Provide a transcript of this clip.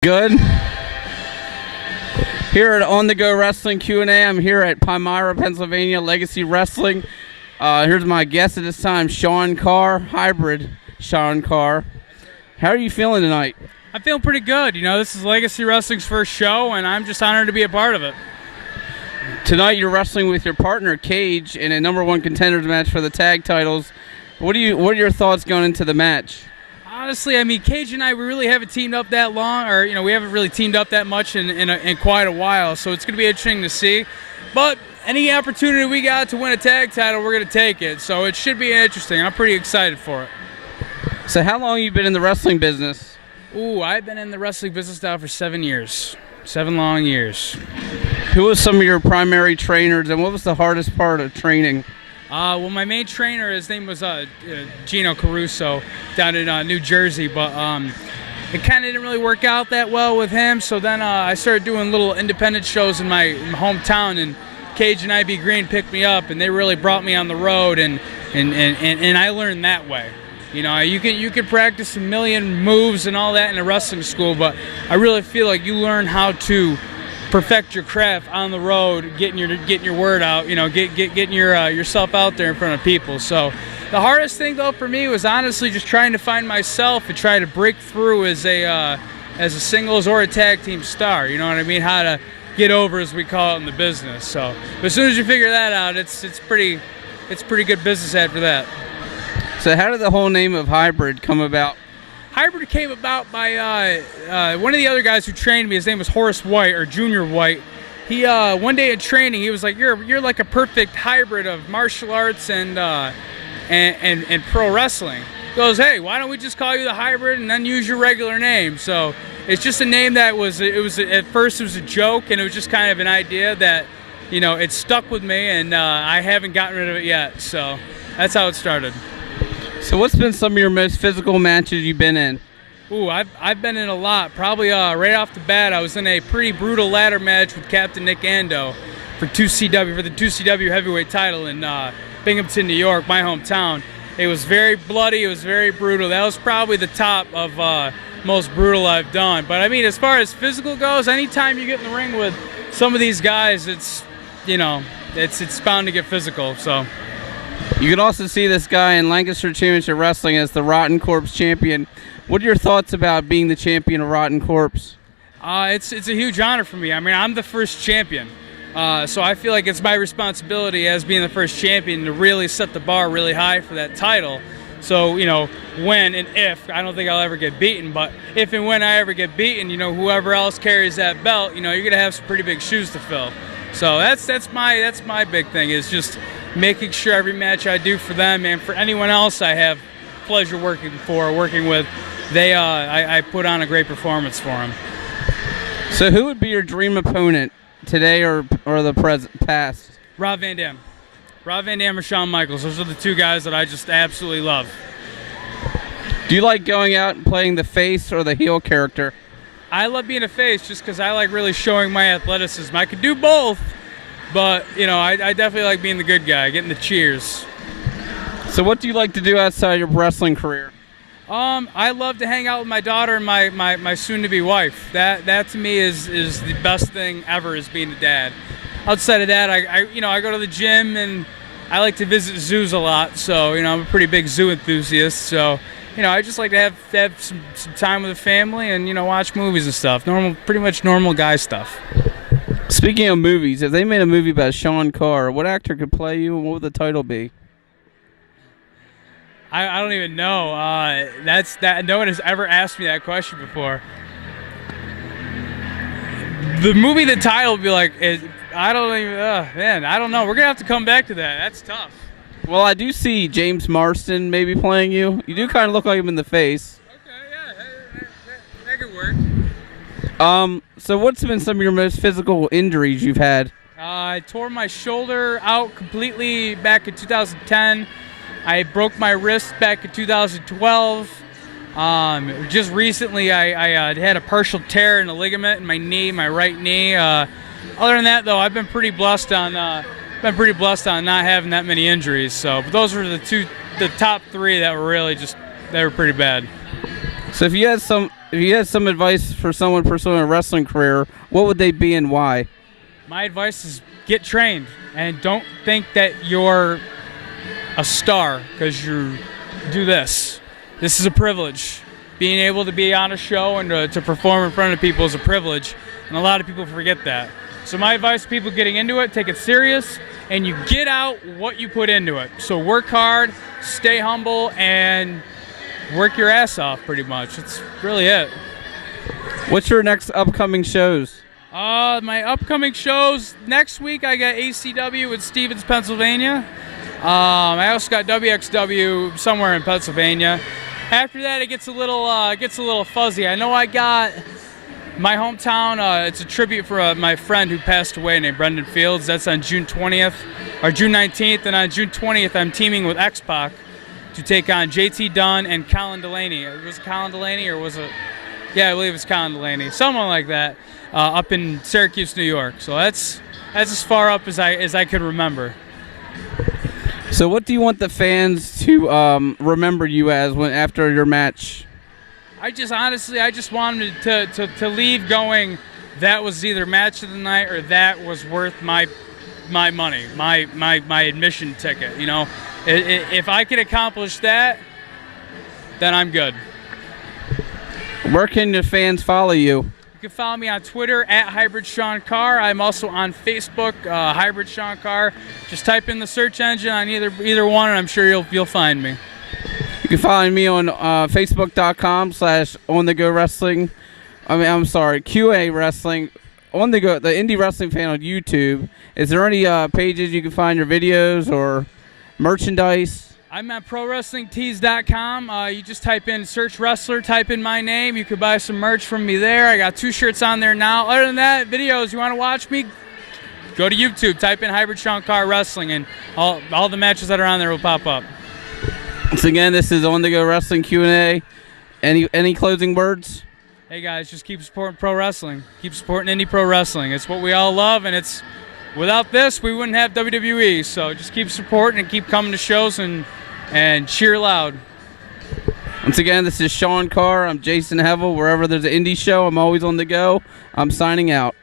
Good. Here at On The Go Wrestling Q&A, I'm here at Palmyra, Pennsylvania, Legacy Wrestling. Here's my guest at this time, Sean Carr, hybrid Sean Carr. How are you feeling tonight? I'm feeling pretty good. You know, this is Legacy Wrestling's first show, and I'm just honored to be a part of it. Tonight you're wrestling with your partner, Cage, in a #1 contenders match for the tag titles. What are your thoughts going into the match? Honestly, I mean, Cage and I, we really haven't teamed up that long, or, you know, we haven't really teamed up that much in quite a while, so it's going to be interesting to see. But any opportunity we got to win a tag title, we're going to take it, so it should be interesting. I'm pretty excited for it. So how long have you been in the wrestling business? Ooh, I've been in the wrestling business now for 7 years. 7 long years. Who was some of your primary trainers, and what was the hardest part of training? Well, my main trainer, his name was Gino Caruso down in New Jersey, but it kind of didn't really work out that well with him, so then I started doing little independent shows in my hometown, and Cage and IB Green picked me up, and they really brought me on the road, and I learned that way. You know, you can practice a million moves and all that in a wrestling school, but I really feel like you learn how to perfect your craft on the road, getting your word out, you know, getting yourself out there in front of people. So the hardest thing though for me was honestly just trying to find myself and try to break through as a singles or a tag team star. You know what I mean? How to get over, as we call it in the business. So but as soon as you figure that out, it's pretty good business after that. So how did the whole name of Hybrid come about? Hybrid came about by one of the other guys who trained me. His name was Horace White, or Junior White. He one day in training, he was like, "You're like a perfect hybrid of martial arts and pro wrestling." He goes, "Hey, why don't we just call you the Hybrid and then use your regular name?" So it's just a name that was at first it was a joke, and it was just kind of an idea that, you know, it stuck with me, and I haven't gotten rid of it yet. So that's how it started. So what's been some of your most physical matches you've been in? Ooh, I've been in a lot. Probably right off the bat, I was in a pretty brutal ladder match with Captain Nick Ando for the 2CW heavyweight title in Binghamton, New York, my hometown. It was very bloody. It was very brutal. That was probably the top of most brutal I've done. But I mean, as far as physical goes, anytime you get in the ring with some of these guys, it's, you know, it's bound to get physical. So. You can also see this guy in Lancaster Championship Wrestling as the Rotten Corpse champion. What are your thoughts about being the champion of Rotten Corpse? It's a huge honor for me. I mean, I'm the first champion. So I feel like it's my responsibility as being the first champion to really set the bar really high for that title. So, you know, when and if, I don't think I'll ever get beaten, but if and when I ever get beaten, you know, whoever else carries that belt, you know, you're going to have some pretty big shoes to fill. So that's my big thing, is just making sure every match I do for them and for anyone else I have pleasure working with, I put on a great performance for them. So who would be your dream opponent today or the past? Rob Van Dam. Rob Van Dam or Shawn Michaels. Those are the two guys that I just absolutely love. Do you like going out and playing the face or the heel character? I love being a face just because I like really showing my athleticism. I could do both, but, you know, I definitely like being the good guy, getting the cheers. So what do you like to do outside your wrestling career? I love to hang out with my daughter and my soon-to-be wife. That to me is the best thing ever, is being a dad. Outside of that, I go to the gym, and I like to visit zoos a lot. So, you know, I'm a pretty big zoo enthusiast. So, you know, I just like to have some time with the family and, you know, watch movies and stuff. Pretty much normal guy stuff. Speaking of movies, if they made a movie about Sean Carr, what actor could play you, and what would the title be? I don't even know. No one has ever asked me that question before. The movie, the title would be like, I don't know. We're gonna have to come back to that. That's tough. Well, I do see James Marsden maybe playing you. You do kind of look like him in the face. Okay, yeah, that could work. So what's been some of your most physical injuries you've had? I tore my shoulder out completely back in 2010. I broke my wrist back in 2012. Just recently, I had a partial tear in a ligament in my knee, my right knee. Other than that, though, I've been pretty blessed on not having that many injuries. So, but those were the top three that were really they were pretty bad. So if you had if you had some advice for someone pursuing a wrestling career, what would they be and why? My advice is get trained and don't think that you're a star because you do this. This is a privilege. Being able to be on a show and to perform in front of people is a privilege, and a lot of people forget that. So my advice to people getting into it, take it serious, and you get out what you put into it. So work hard, stay humble, and work your ass off pretty much. That's really it. What's your next upcoming shows? My upcoming shows, next week I got ACW in Stevens, Pennsylvania. I also got WXW somewhere in Pennsylvania. After that, it gets a little fuzzy. I know I got my hometown. It's a tribute for my friend who passed away named Brendan Fields. That's on June 20th or June 19th, and on June 20th, I'm teaming with X-Pac to take on JT Dunn and Colin Delaney. Was it Colin Delaney or was it? Yeah, I believe it's Colin Delaney, someone like that, up in Syracuse, New York. So that's as far up as I could remember. So what do you want the fans to remember you as after your match? I just want them to leave going, that was either match of the night or that was worth my money, my admission ticket. You know, if I can accomplish that, then I'm good. Where can the fans follow you? You can follow me on Twitter at Hybrid Sean Carr. I'm also on Facebook, Hybrid Sean Carr. Just type in the search engine on either one, and I'm sure you'll find me. You can follow me on Facebook.com/OnTheGoWrestling. QA Wrestling. On the Go, the Indie Wrestling Fan on YouTube. Is there any pages you can find your videos or merchandise? I'm at ProWrestlingTees.com. You just search wrestler, type in my name. You could buy some merch from me there. I got 2 shirts on there now. Other than that, videos, you want to watch me, go to YouTube, type in Hybrid Sean Carr Wrestling, and all the matches that are on there will pop up. Once again, this is On The Go Wrestling Q&A. Any closing words? Hey guys, just keep supporting pro wrestling. Keep supporting indie pro wrestling. It's what we all love, and without this, we wouldn't have WWE. So just keep supporting and keep coming to shows and cheer loud. Once again, this is Sean Carr. I'm Jason Hevel. Wherever there's an indie show, I'm always on the go. I'm signing out.